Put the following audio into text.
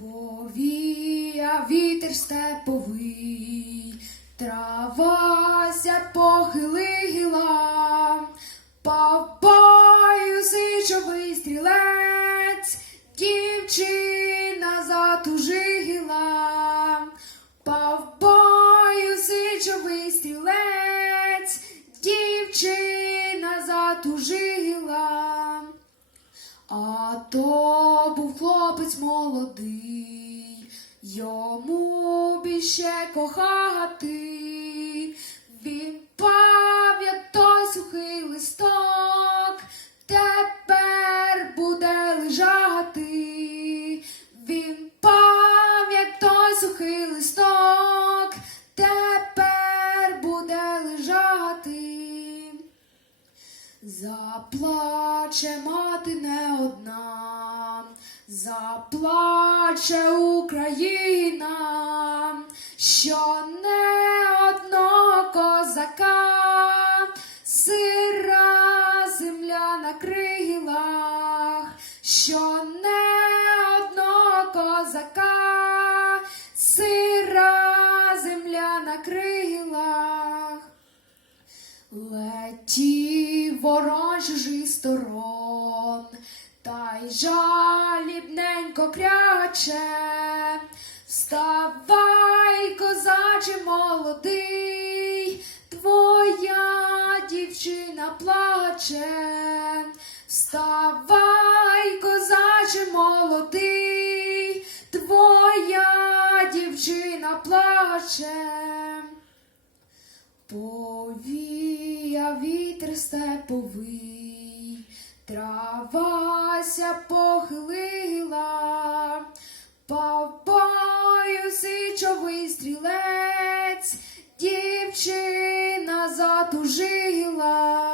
Повія вітер степовий, травася похилила, Папаю сичовий стрілець, дівчина затужила, Павбою сичовий стрілець, дівчина затужила. А то був хлопець молодий, йому більше кохати. Заплаче мати не одна, заплаче Україна, що не одного козака, сира земля на крилах, що Летів сторон, та й жалібненько кряче. Вставай, козаче молодий, твоя дівчина плаче. Вставай, козаче молодий, твоя дівчина плаче. Повія вітер степовий, травася похилила, Папаю сичовий стрілець, дівчина затужила.